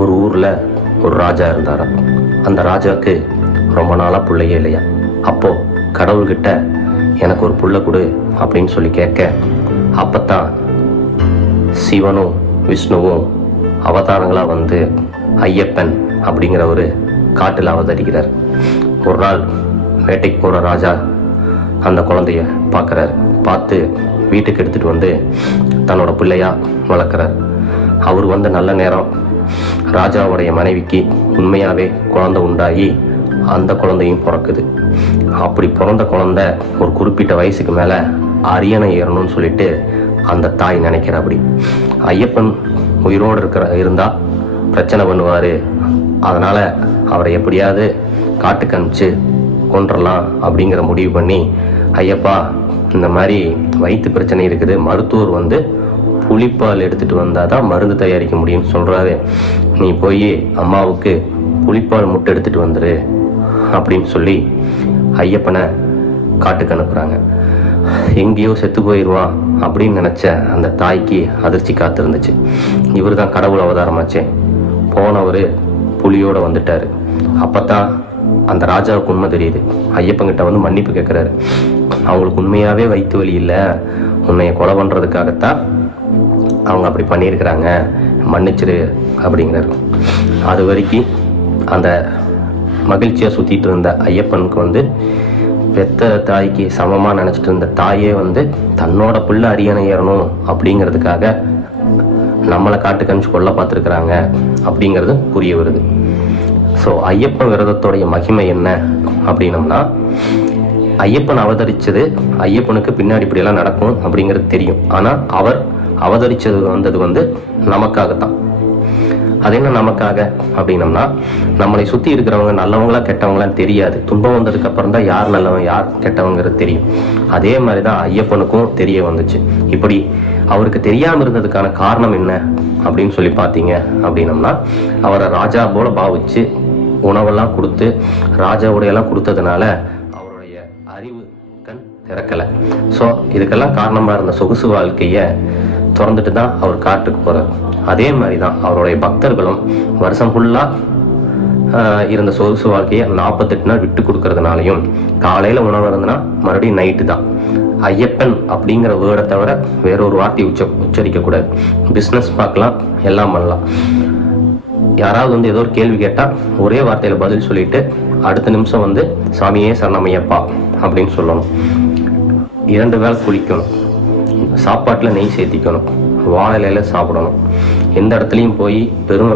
ஒரு ஊரில் ஒரு ராஜா இருந்தாராம். அந்த ராஜாவுக்கு ரொம்ப நாளாக பிள்ளையே இல்லையா. அப்போது கடவுள்கிட்ட எனக்கு ஒரு புள்ள கொடு அப்படின்னு சொல்லி கேட்க, அப்போத்தான் சிவனும் விஷ்ணுவும் அவதாரங்களாக வந்து ஐயப்பன் அப்படிங்கிற ஒரு காட்டில் அவதரிக்கிறார். ஒரு நாள் வேட்டைக்கு போகிற ராஜா அந்த குழந்தைய பார்க்குறாரு. பார்த்து வீட்டுக்கு எடுத்துகிட்டு வந்து தன்னோட பிள்ளையா வளர்க்குறார். அவர் வந்து நல்ல நேரம் ராஜாவுடைய மனைவிக்கு உண்மையாகவே குழந்தை உண்டாகி அந்த குழந்தையும் பிறக்குது. அப்படி பிறந்த குழந்தை ஒரு குறிப்பிட்ட வயசுக்கு மேலே அரியணை ஏறணும்னு சொல்லிட்டு அந்த தாய் நினைக்கிற. அப்படி ஐயப்பன் உயிரோடு இருந்தால் பிரச்சனை பண்ணுவார், அதனால் அவரை எப்படியாவது காட்டுக்கு அனுப்பிச்சு கொன்றலாம் அப்படிங்கிற முடிவு பண்ணி, ஐயப்பா இந்த மாதிரி வயிற்று பிரச்சனை இருக்குது, மருத்துவர் வந்து புளிப்பால் எடுத்துகிட்டு வந்தால் தான் மருந்து தயாரிக்க முடியும்னு சொல்கிறாரு, நீ போய் அம்மாவுக்கு புளிப்பால் முட்டை எடுத்துகிட்டு வந்துரு அப்படின்னு சொல்லி ஐயப்பனை காட்டுக்கு அனுப்புகிறாங்க. எங்கேயோ செத்து போயிடுவான் அப்படின்னு நினச்ச அந்த தாய்க்கு அதிர்ச்சி காத்திருந்துச்சு. இவர் தான் கடவுள் அவதாரமாச்சே. போனவர் புலியோடு வந்துட்டார். அப்போ தான் அந்த ராஜாவுக்கு உண்மை தெரியுது. ஐயப்பங்கிட்ட வந்து மன்னிப்பு கேட்குறாரு. அவங்களுக்கு உண்மையாகவே வயிற்று வலி இல்லை, உன்னைய கொலை பண்ணுறதுக்காகத்தான் அவங்க அப்படி பண்ணியிருக்கிறாங்க, மன்னிச்சிரு அப்படிங்கிறார். அது வரைக்கும் அந்த மகிழ்ச்சியாக சுற்றிட்டு இருந்த ஐயப்பனுக்கு வந்து பெத்த தாய்க்கு சமமாக நினச்சிட்டு இருந்த தாயே வந்து தன்னோட பிள்ளை அரியணை ஏறணும் அப்படிங்கிறதுக்காக நம்மளை காட்டுக்கு அனுப்பிச்சு கொல்ல பார்த்துருக்குறாங்க அப்படிங்கிறது புரிய வருது. ஸோ ஐயப்பன் விரதத்தோடைய மகிமை என்ன அப்படின்னம்னா, ஐயப்பன் அவதரித்தது ஐயப்பனுக்கு பின்னாடி இப்படியெல்லாம் நடக்கும் அப்படிங்கிறது தெரியும். ஆனால் அவர் அவதரித்தது வந்தது வந்து நமக்காகத்தான். அது என்ன நமக்காக அப்படின்னம்னா, நம்மளை சுற்றி இருக்கிறவங்க நல்லவங்களா கெட்டவங்களான்னு தெரியாது. துன்பம் வந்ததுக்கு அப்புறம் தான் யார் நல்லவன் யார் கெட்டவங்கிறது தெரியும். அதே மாதிரி தான் ஐயப்பனுக்கும் தெரிய வந்துச்சு. இப்படி அவருக்கு தெரியாமல் இருந்ததுக்கான காரணம் என்ன அப்படின்னு சொல்லி பார்த்தீங்க அப்படின்னம்னா, அவரை ராஜா போல பாவிச்சு உணவெல்லாம் கொடுத்து ராஜாவுடையெல்லாம் கொடுத்ததுனால அவருடைய அறிவு கண் திறக்கலை. ஸோ இதுக்கெல்லாம் காரணமாக இருந்த சொகுசு வாழ்க்கையை திறந்துட்டு தான் அவர் காட்டுக்கு போகிறார். அதே மாதிரி தான் அவருடைய பக்தர்களும் வருஷம் ஃபுல்லாக இருந்த சொகுசு வாழ்க்கையை 48 நாள் விட்டு கொடுக்கறதுனாலையும், காலையில் உணவு இருந்ததுன்னா மறுபடியும் நைட்டு தான். ஐயப்பன் அப்படிங்கிற வேர்டை தவிர வேறொரு வார்த்தையை உச்சரிக்கக்கூடாது. பிஸ்னஸ் பார்க்கலாம், எல்லாம் பண்ணலாம். யாராவது வந்து ஏதோ ஒரு கேள்வி கேட்டால் ஒரே வார்த்தையில் பதில் சொல்லிட்டு அடுத்த நிமிஷம் வந்து சாமியே சரணமையப்பா அப்படின்னு சொல்லணும். 2 வேளை குளிக்கணும், சாப்பாட்டில் நெய் சேர்த்திக்கணும், வாழை இலையில சாப்பிடணும். எந்த இடத்துலையும் போய் பெருமை